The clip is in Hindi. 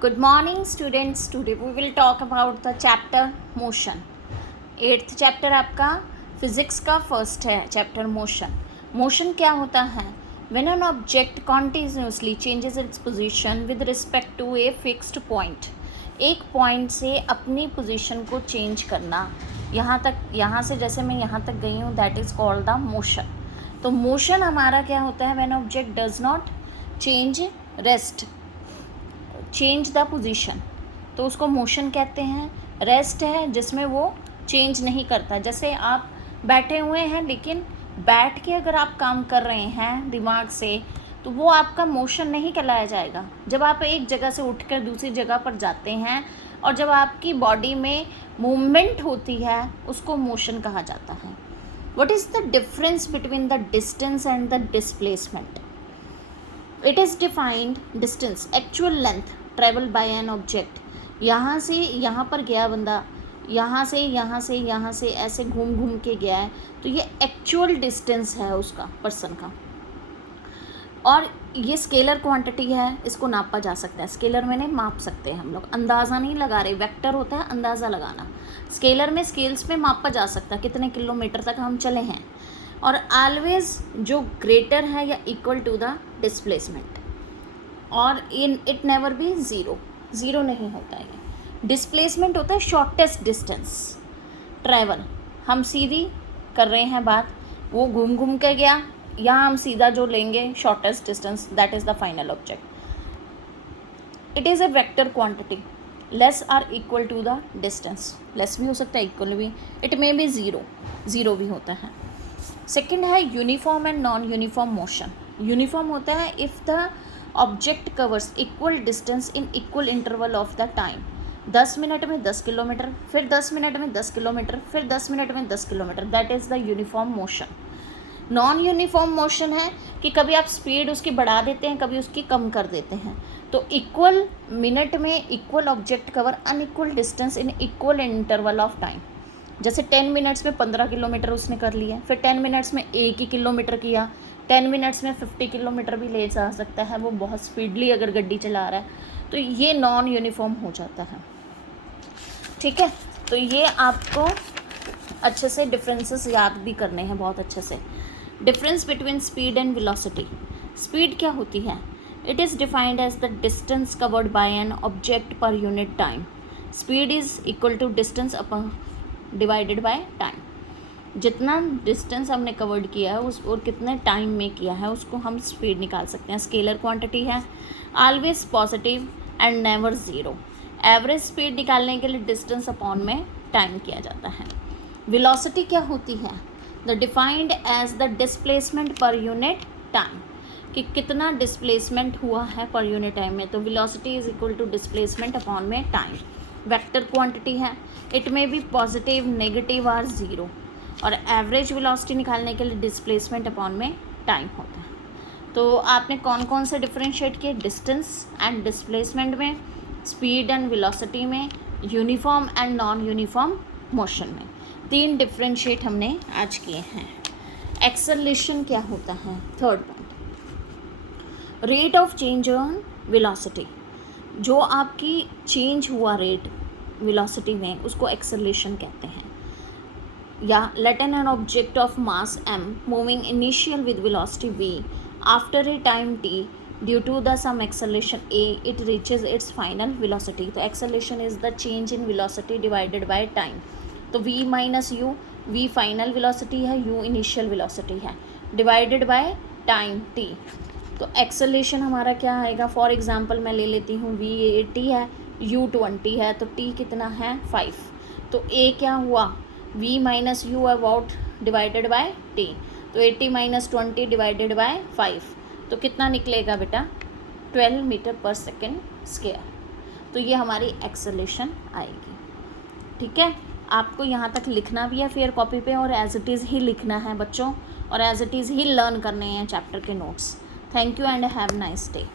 Good morning students. Today we will talk about the chapter motion. 8th chapter आपका फिजिक्स का फर्स्ट है चैप्टर मोशन. मोशन क्या होता है? When an object continuously changes its position with respect to a fixed point. एक पॉइंट से अपनी पोजीशन को चेंज करना. यहाँ से जैसे मैं यहाँ तक गई हूँ, that is called the motion. तो मोशन हमारा क्या होता है? When object does not change the position, तो उसको मोशन कहते हैं. रेस्ट है जिसमें वो चेंज नहीं करता. जैसे आप बैठे हुए हैं, लेकिन बैठ के अगर आप काम कर रहे हैं दिमाग से, तो वो आपका मोशन नहीं कहलाया जाएगा. जब आप एक जगह से उठकर दूसरी जगह पर जाते हैं और जब आपकी बॉडी में मूवमेंट होती है, उसको मोशन कहा जाता है. What is the difference between the distance and the displacement? It is defined distance, actual length travel by an object. यहाँ से यहाँ पर गया बंदा, यहाँ से ऐसे घूम घूम के गया है, तो ये एक्चुअल डिस्टेंस है उसका, पर्सन का. और ये स्केलर क्वांटिटी है, इसको नापा जा सकता है. स्केलर में माप सकते हैं हम लोग, अंदाज़ा नहीं लगा रहे. वेक्टर होता है अंदाज़ा लगाना. स्केलर में स्केल्स में मापा जा सकता है कितने किलोमीटर तक हम चले हैं. और ऑलवेज जो ग्रेटर है या इक्वल टू द डिस्प्लेसमेंट, और in it never be zero नहीं होता है. डिस्प्लेसमेंट होता है शॉर्टेस्ट डिस्टेंस ट्रैवल. हम सीधी कर रहे हैं बात, वो घूम घूम के गया, यहाँ हम सीधा जो लेंगे shortest distance, that is the final object. It is a vector quantity. Less or equal to the distance. Less भी हो सकता है, इक्वल भी. इट मे बी ज़ीरो भी होता है. सेकेंड है uniform and non uniform motion. Uniform होता है if the object covers equal distance in equal interval of the time. 10 minute में 10 किलोमीटर, फिर 10 मिनट में 10 किलोमीटर, फिर 10 मिनट में 10 kilometre, that is the uniform motion. Non uniform motion है कि कभी आप स्पीड उसकी बढ़ा देते हैं, कभी उसकी कम कर देते हैं. तो इक्वल मिनट में equal object cover unequal distance in equal interval of time. जैसे 10 मिनट्स में 15 किलोमीटर उसने कर लिया, फिर 10 मिनट्स में 1 ही किलोमीटर किया, 10 मिनट्स में 50 किलोमीटर भी ले जा सकता है वो, बहुत स्पीडली अगर गड्डी चला रहा है. तो ये नॉन यूनिफॉर्म हो जाता है. ठीक है, तो ये आपको अच्छे से डिफरेंसेस याद भी करने हैं बहुत अच्छे से. Difference between speed and velocity. Speed क्या होती है? It is defined as the distance covered by an object per unit time. Speed is equal to distance upon divided by time. जितना डिस्टेंस हमने कवर्ड किया है उस और कितने टाइम में किया है, उसको हम स्पीड निकाल सकते हैं. स्केलर क्वांटिटी है, always positive and never zero. Average speed निकालने के लिए डिस्टेंस अपॉन में टाइम किया जाता है. वेलोसिटी क्या होती है? The defined as the displacement per unit time, कि कितना डिस्प्लेसमेंट हुआ है पर यूनिट टाइम में. तो velocity is equal to displacement upon में टाइम. वेक्टर क्वांटिटी है, इट में भी पॉजिटिव, नेगेटिव और ज़ीरो. और एवरेज वेलोसिटी निकालने के लिए डिस्प्लेसमेंट अपॉन में टाइम होता है. तो आपने कौन कौन से डिफरेंशिएट किए? डिस्टेंस एंड डिस्प्लेसमेंट में, स्पीड एंड वेलोसिटी में, uniform and non uniform motion में. 3 डिफरेंशिएट हमने आज किए हैं. एक्सेलरेशन क्या होता है? Third point, rate of change on velocity. जो आपकी चेंज हुआ रेट वेलोसिटी में, उसको एक्सेलरेशन कहते हैं. या let an object of mass m moving initial with velocity v after a time t due to the some acceleration a it reaches its final velocity. तो acceleration is the change in velocity divided by time. तो v minus u, v final velocity है, u initial velocity है, divided by time t. तो acceleration हमारा क्या आएगा? फॉर एग्जांपल मैं ले लेती हूँ, v 80 है, u 20 है, तो t कितना है? 5. तो a क्या हुआ? v minus you about divided by t. तो 80 माइनस 20 डिवाइडेड बाय 5, तो कितना निकलेगा बेटा? 12 मीटर पर सेकेंड स्क्वायर. तो ये हमारी एक्सेलरेशन आएगी. ठीक है, आपको यहाँ तक लिखना भी है फेयर कॉपी पे, और एज इट इज़ ही लिखना है बच्चों, और एज इट इज़ ही लर्न करने हैं चैप्टर के notes. Thank you and have nice day.